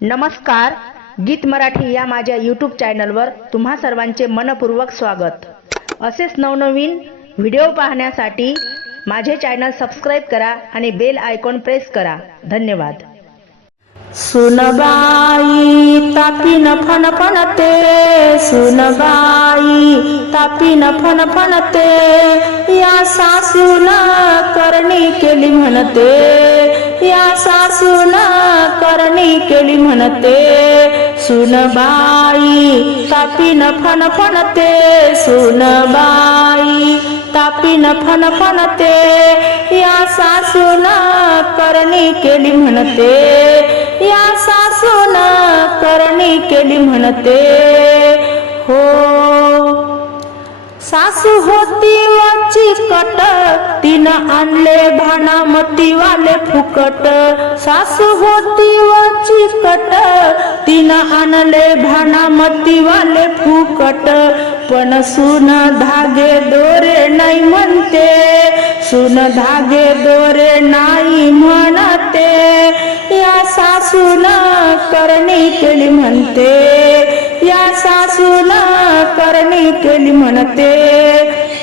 नमस्कार गीत मराठी या माझ्या यूट्यूब चॅनलवर तुम्हा सर्वांचे मनपूर्वक स्वागत. असेच नवनवीन व्हिडिओ पाहण्यासाठी माझे चॅनल सबस्क्राईब करा आणि बेल आयकॉन प्रेस करा. धन्यवाद. सुनबाई तापीन फन फनते सुनबाई तापीन फन फनते या सासूला करणी केली म्हणते. या सासूला केली म्हणते सुनबाई तापीन फन फनते सुनबाई तापीन फन फनते या सासून करणी केली म्हणते या सासून करणी केली म्हणते हो सासू होती वाची कट तिनं आणले भानामती वाले फुकट. सासू होती वाची कट तिनं आणले भानामती वाले फुकट. पण सुन धागे दोरे नाही म्हणते सुन धागे दोरे नाही म्हणते. या सासून करणी केली म्हणते या सासून करणी केली म्हणते.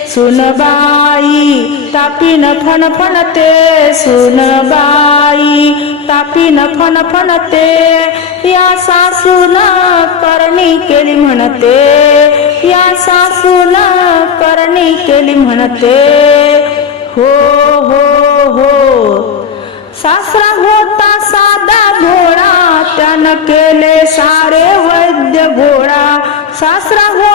सुनबाई तापीन फन फनते सुनबाई तापीन फन फनते या सासून करणी केली म्हणते. या सासून करणी केली म्हणते. हो हो हो. सासरा होता साधा घोडा त्यानं केले सारे वैद्य घोडा. सासरा हो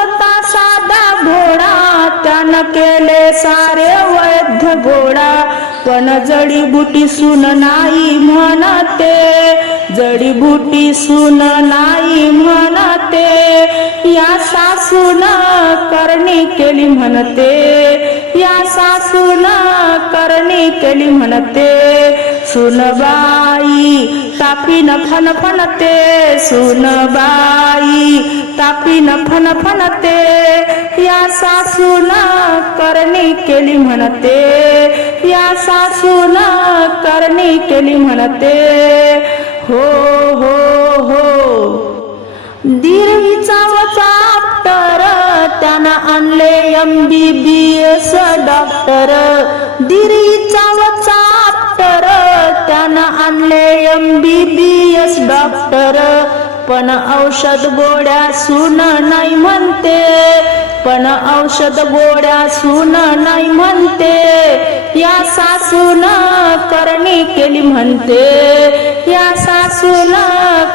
त्यानं केले सारे वैद्य गोळा पण जडीबुटी सुन नाही म्हणते. जडीबुटी सुन नाही म्हणते. या सासून करणी केली म्हणते. या सासून करणी केली म्हणते. सुनबाई तापीन फन फनते सुनबाई तापीन फन फनते या सासून करणी केली म्हणते. या सासून करणी केली म्हणते. हो हो हो. दीर्घीचा चाप्टर त्यानं आणले M B B S doctor दिरीचा त्यानं आणले M B B S doctor पण औषध गोड्या सुन नाही म्हणते. पण औषध गोड्या सुन नाही म्हणते. या सासून करणी केली म्हणते. या सासून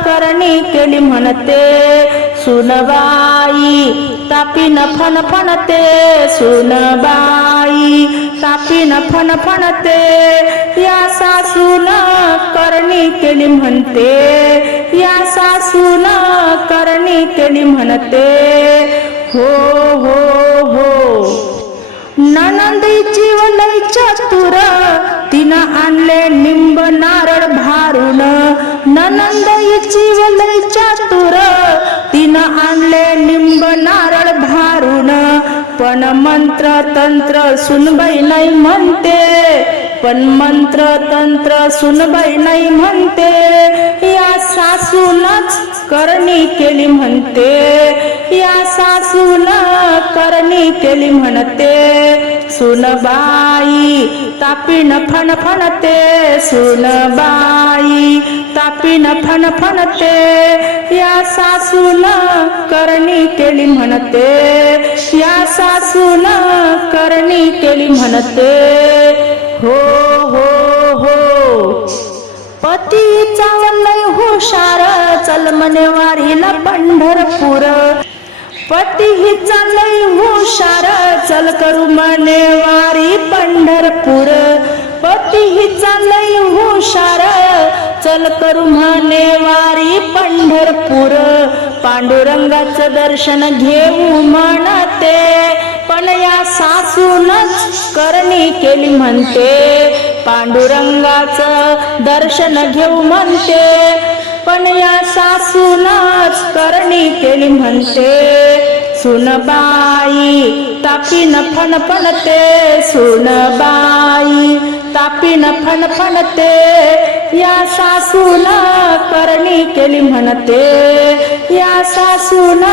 करणी केली म्हणते. सुनबाई तापीन फन फनते सुनबाई तापीन फन फनते या सासून करणी केली म्हणते. या सासून करणी केली म्हणते. हो हो हो. ननंदीची वलय चतुर तिनं आणले निंब नारळ भारून. ननंदीची वलय चतुर तिनं आणले निंब नारळ पण मंत्र तंत्र सुनबाई नाही म्हणते. पण मंत्र तंत्र सुनबाई नाही म्हणते. या सासूनच करणी केली म्हणते. या सासून करणी केली म्हणते. सुनबाई तापीन फन फनते सुनबाई तापीन फन फणते या सासून करणी केली म्हणते. या सासून करणी केली म्हणते. हो हो हो. पतीचा लय हुशार चल मने वारीला पंढरपूर. पती हिचा लय हुशार चल करू मने वारी पंढरपूर. पती हिचा लय हुशार चल करू मने वारी पंढरपूर. पांडुरंगाचं दर्शन घेऊ म्हणते पण या सासूनच करणी केली म्हणते. पांडुरंगाचं दर्शन घेऊ म्हणते पण या सासूनच करणी केली म्हणते. सुनबाई तापीन फणफणते सुनबाई तापीन फणफणते या सासून करणी केली म्हणते. या सासून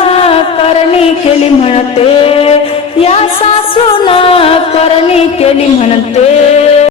करणी केली म्हणते. या सासून करणी केली म्हणते.